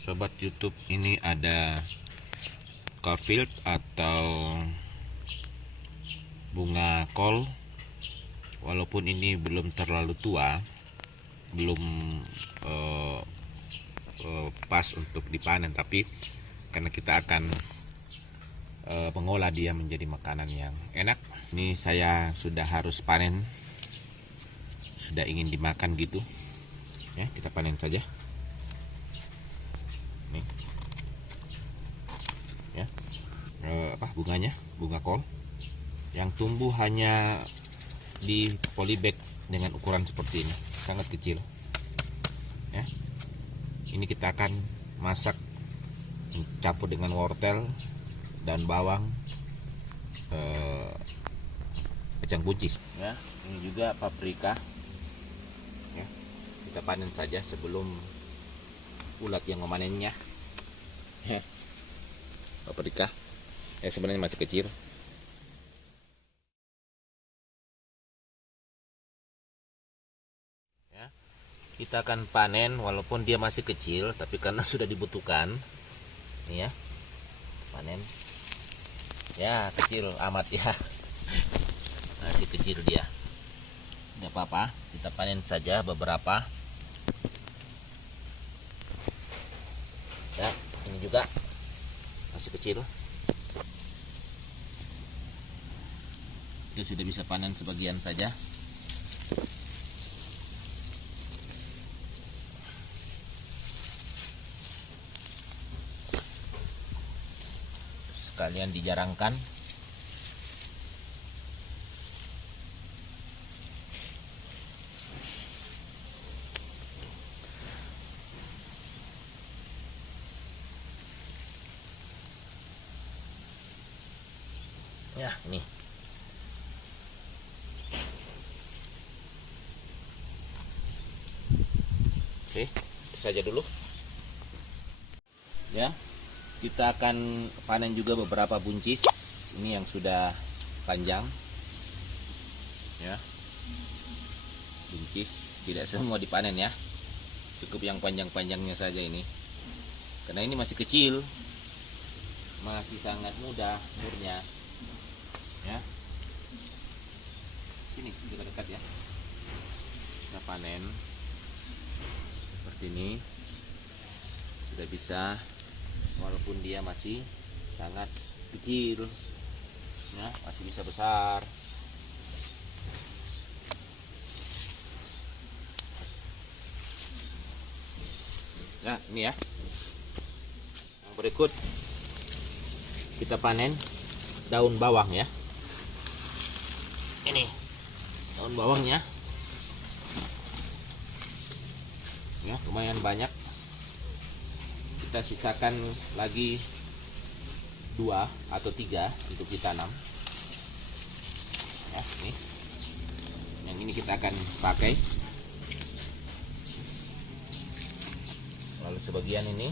Sobat YouTube, ini ada Caulfield atau bunga kol. Walaupun ini belum terlalu tua, belum eh, pas untuk dipanen, tapi karena kita akan mengolah dia menjadi makanan yang enak. Ini saya sudah harus panen, sudah ingin dimakan gitu ya. Kita panen saja nih ya. Bunganya, bunga kol yang tumbuh hanya di polybag dengan ukuran seperti ini, sangat kecil ya. Ini kita akan masak campur dengan wortel dan bawang, kacang buncis ya. Ini juga paprika ya. Kita panen saja sebelum ulat yang memanennya. Paprika sebenarnya masih kecil ya. Kita akan panen walaupun dia masih kecil, tapi karena sudah dibutuhkan nih ya, panen ya. Kecil amat ya. Masih kecil dia, tidak apa-apa, kita panen saja beberapa ya. Ini juga masih kecil, itu sudah bisa panen sebagian saja. Sekalian dijarangkan. Ya, ini. Oke, itu saja dulu. Ya, kita akan panen juga beberapa buncis. Ini yang sudah panjang. Ya. Buncis tidak semua dipanen ya. Cukup yang panjang-panjangnya saja ini. Karena ini masih kecil. Masih sangat muda umurnya. Ya. Sini kita dekat ya. Kita panen seperti ini. Sudah bisa, walaupun dia masih sangat kecil ya, masih bisa besar. Nah, ini ya. Yang berikut kita panen daun bawang ya. Ini daun bawangnya ya, lumayan banyak. Kita sisakan lagi 2 atau 3 untuk ditanam ya. Ini yang ini kita akan pakai, lalu sebagian ini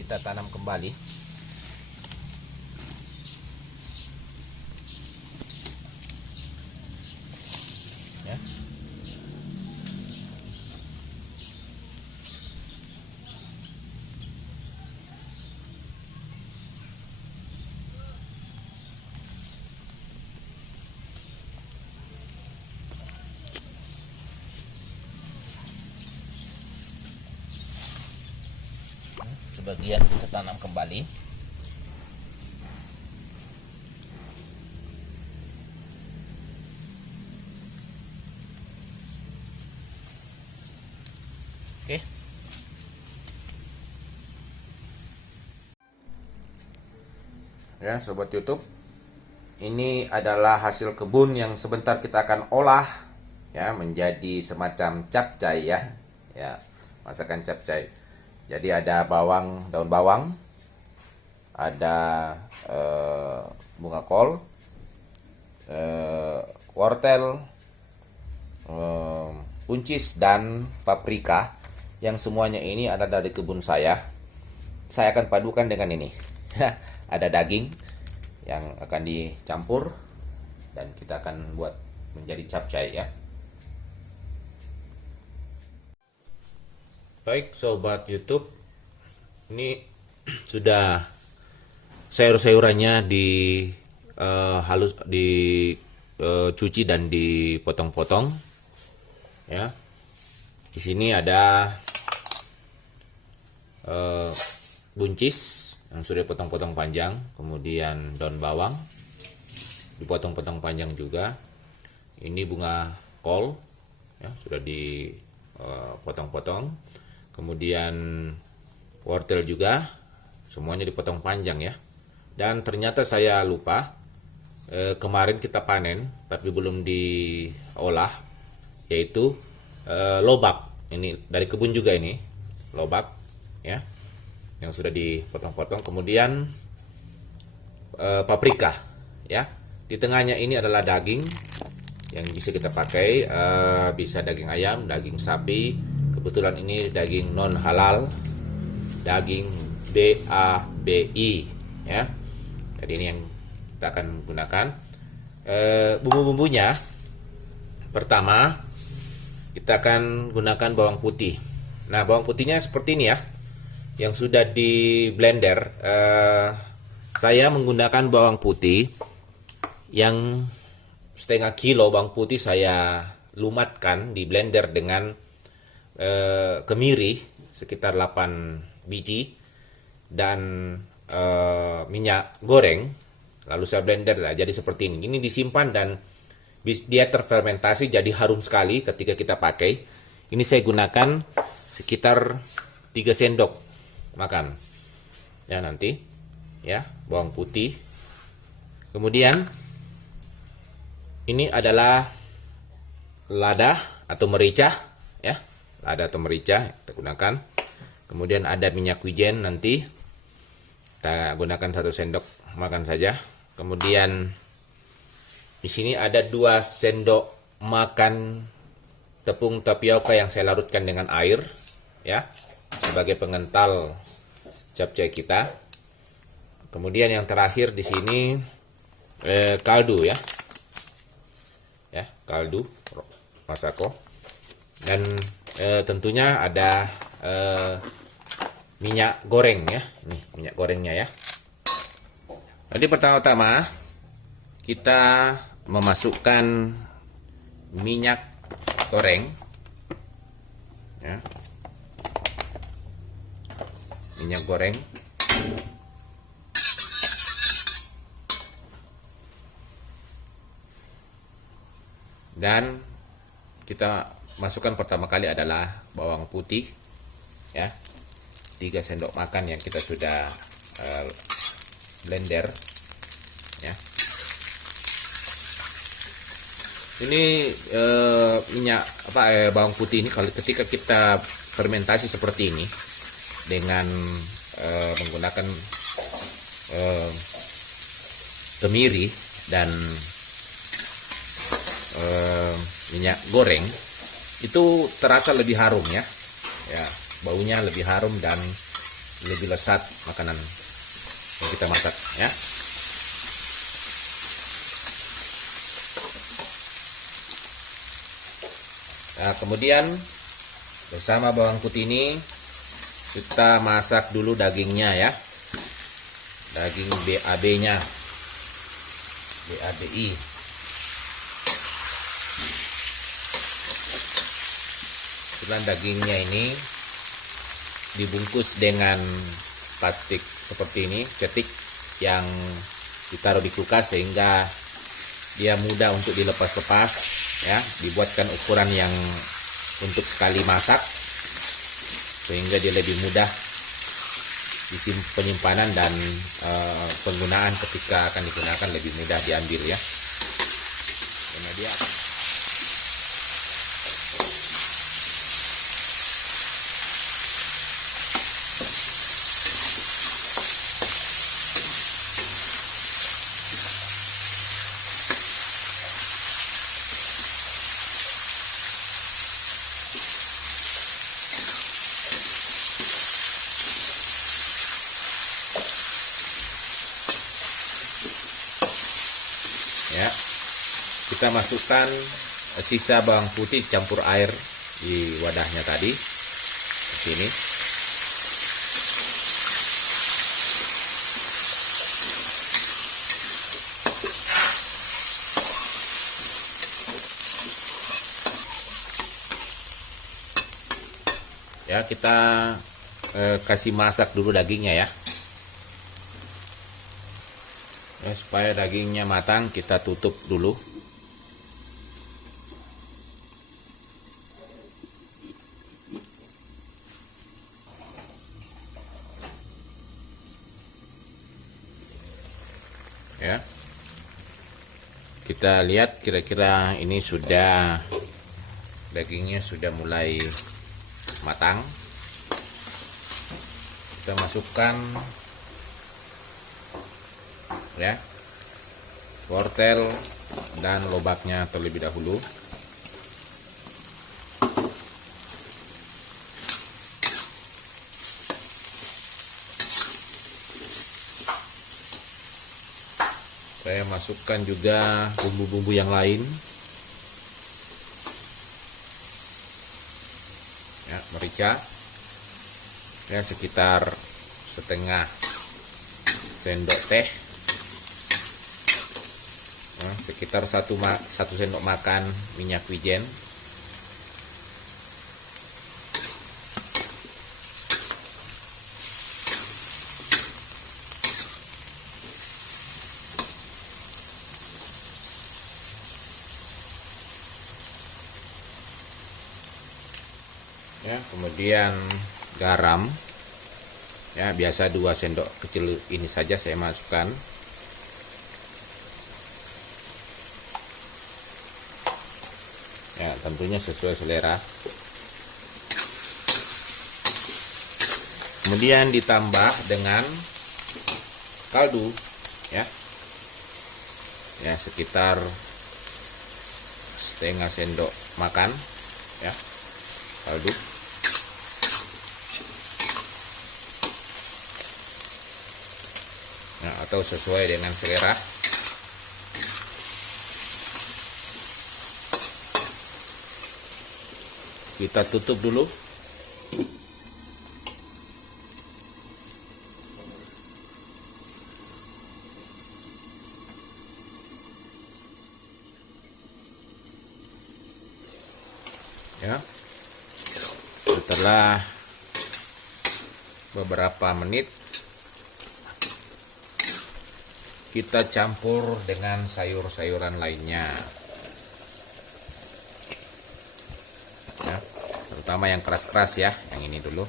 kita tanam kembali ya. Sebagian kita tanam kembali. Oke. Ya, sobat YouTube, ini adalah hasil kebun yang sebentar kita akan olah ya menjadi semacam capcay ya. Ya, masakan capcay. Jadi ada bawang, daun bawang, ada bunga kol, wortel, buncis dan paprika, yang semuanya ini ada dari kebun saya. Saya akan padukan dengan ini. Ada daging yang akan dicampur dan kita akan buat menjadi capcay ya. Baik sobat YouTube, Ini sudah sayur-sayurannya halus dicuci dan dipotong-potong ya. Di sini ada buncis yang sudah dipotong-potong panjang, kemudian daun bawang dipotong-potong panjang juga. Ini bunga kol ya, sudah dipotong-potong. Kemudian wortel juga semuanya dipotong panjang ya. Dan ternyata saya lupa, kemarin kita panen tapi belum diolah, yaitu lobak. Ini dari kebun juga, ini lobak ya, yang sudah dipotong-potong. Kemudian paprika ya. Di tengahnya ini adalah daging yang bisa kita pakai, bisa daging ayam, daging sapi. Kebetulan ini daging non halal, daging BABI ya. Jadi ini yang kita akan gunakan. Bumbu-bumbunya, pertama kita akan gunakan bawang putih. Nah, bawang putihnya seperti ini ya, yang sudah di blender. Saya menggunakan bawang putih yang setengah kilo. Bawang putih saya lumatkan di blender dengan kemiri sekitar 8 biji dan minyak goreng, lalu saya blender lah jadi seperti ini. Ini disimpan dan dia terfermentasi jadi harum sekali ketika kita pakai. Ini saya gunakan sekitar 3 sendok makan ya nanti ya, bawang putih. Kemudian ini adalah lada atau merica ya, lada atau merica kita gunakan. Kemudian ada minyak wijen, nanti kita gunakan 1 sendok makan saja. Kemudian di sini ada 2 sendok makan tepung tapioka yang saya larutkan dengan air ya, sebagai pengental capcay kita. Kemudian yang terakhir di sini kaldu ya, kaldu masako. Dan tentunya ada minyak goreng ya, nih minyak gorengnya ya. Jadi pertama-tama kita memasukkan minyak goreng ya, minyak goreng. Dan kita masukkan pertama kali adalah bawang putih ya, 3 sendok makan yang kita sudah blender ya. Ini minyak bawang putih ini kalau ketika kita fermentasi seperti ini dengan menggunakan kemiri dan minyak goreng, itu terasa lebih harum ya, baunya lebih harum dan lebih lezat makanan yang kita masak ya. Nah, kemudian bersama bawang putih ini kita masak dulu dagingnya ya, daging BAB-nya, BABI. Kebetulan dagingnya ini dibungkus dengan plastik seperti ini, cetik, yang ditaruh di kulkas sehingga dia mudah untuk dilepas-lepas ya. Dibuatkan ukuran yang untuk sekali masak sehingga dia lebih mudah penyimpanan dan penggunaan ketika akan digunakan lebih mudah diambil ya. Karena dia ya, kita masukkan sisa bawang putih campur air di wadahnya tadi seperti ini. Ya, kita kasih masak dulu dagingnya ya. Ya, supaya dagingnya matang, kita tutup dulu. Ya. Kita lihat kira-kira ini sudah, dagingnya sudah mulai matang. Kita masukkan ya wortel dan lobaknya terlebih dahulu. Saya masukkan juga bumbu-bumbu yang lain ya, merica ya sekitar setengah sendok teh, sekitar satu sendok makan minyak wijen, ya, kemudian garam ya, biasa 2 sendok kecil ini saja saya masukkan. Ya, tentunya sesuai selera. Kemudian ditambah dengan kaldu ya. Ya, sekitar setengah sendok makan ya kaldu. Nah, atau sesuai dengan selera. Kita tutup dulu. Ya. Setelah beberapa menit kita campur dengan sayur-sayuran lainnya ya, terutama yang keras-keras ya, yang ini dulu.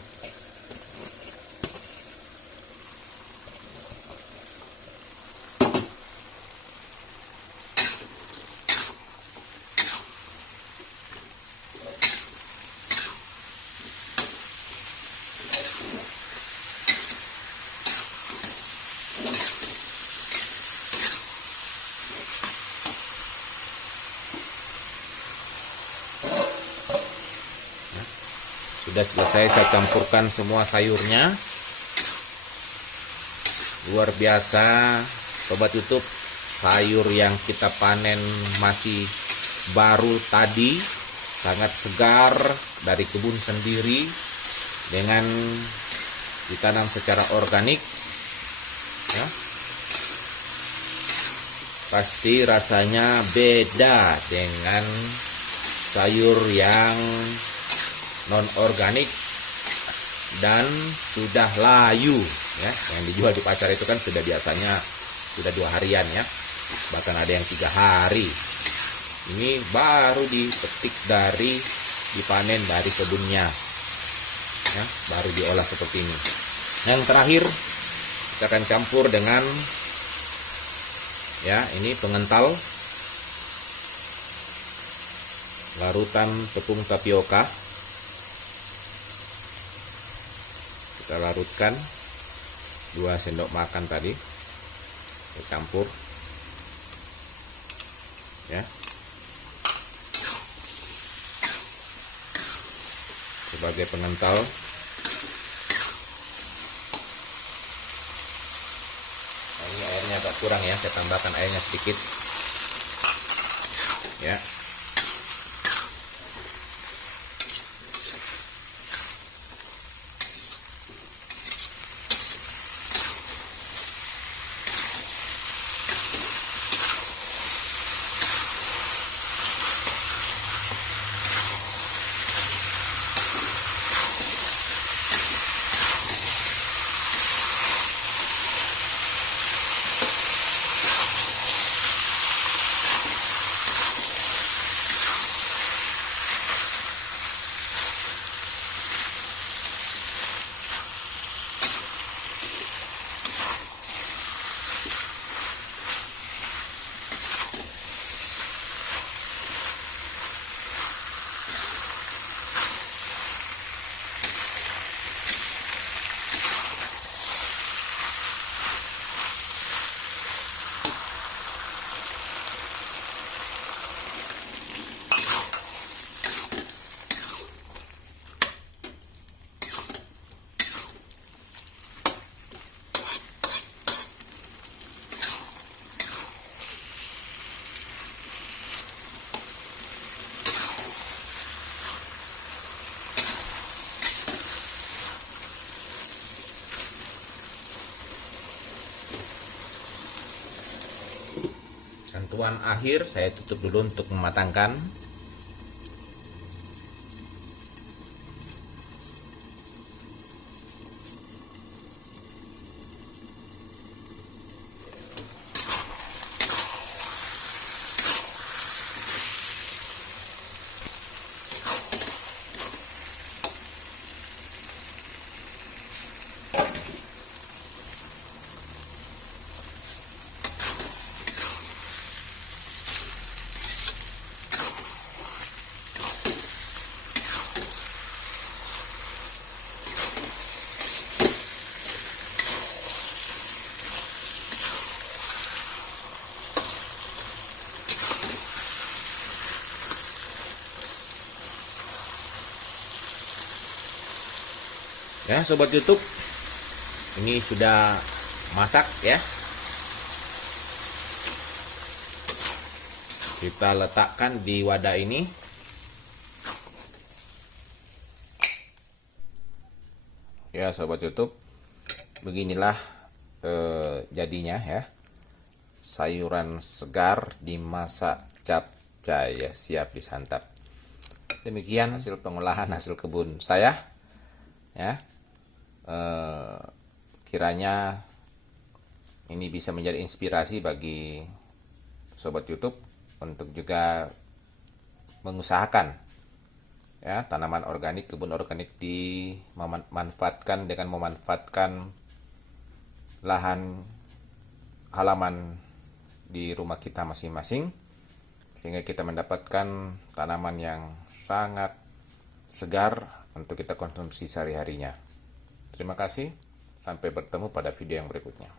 Sudah selesai saya campurkan semua sayurnya. Luar biasa Sobat YouTube, sayur yang kita panen masih baru tadi, sangat segar dari kebun sendiri dengan ditanam secara organik ya. Pasti rasanya beda dengan sayur yang non organik dan sudah layu ya, yang dijual di pasar itu kan sudah biasanya sudah 2 harian ya, bahkan ada yang 3 hari. Ini baru dipetik dari, dipanen dari kebunnya ya, baru diolah seperti ini. Yang terakhir kita akan campur dengan ya, ini pengental larutan tepung tapioka. Kita larutkan 2 sendok makan tadi, kita campur ya, sebagai pengental. Nah, ini airnya agak kurang ya, saya tambahkan airnya sedikit ya. Sentuhan akhir saya tutup dulu untuk mematangkan. Ya, sobat YouTube, ini sudah masak ya. Kita letakkan di wadah ini. Ya, sobat YouTube, beginilah jadinya ya. Sayuran segar dimasak capcay ya, siap disantap. Demikian hasil pengolahan hasil kebun saya ya. Kiranya ini bisa menjadi inspirasi bagi sobat YouTube untuk juga mengusahakan ya tanaman organik, kebun organik, dimanfaatkan dengan memanfaatkan lahan halaman di rumah kita masing-masing, sehingga kita mendapatkan tanaman yang sangat segar untuk kita konsumsi sehari-harinya. Terima kasih, sampai bertemu pada video yang berikutnya.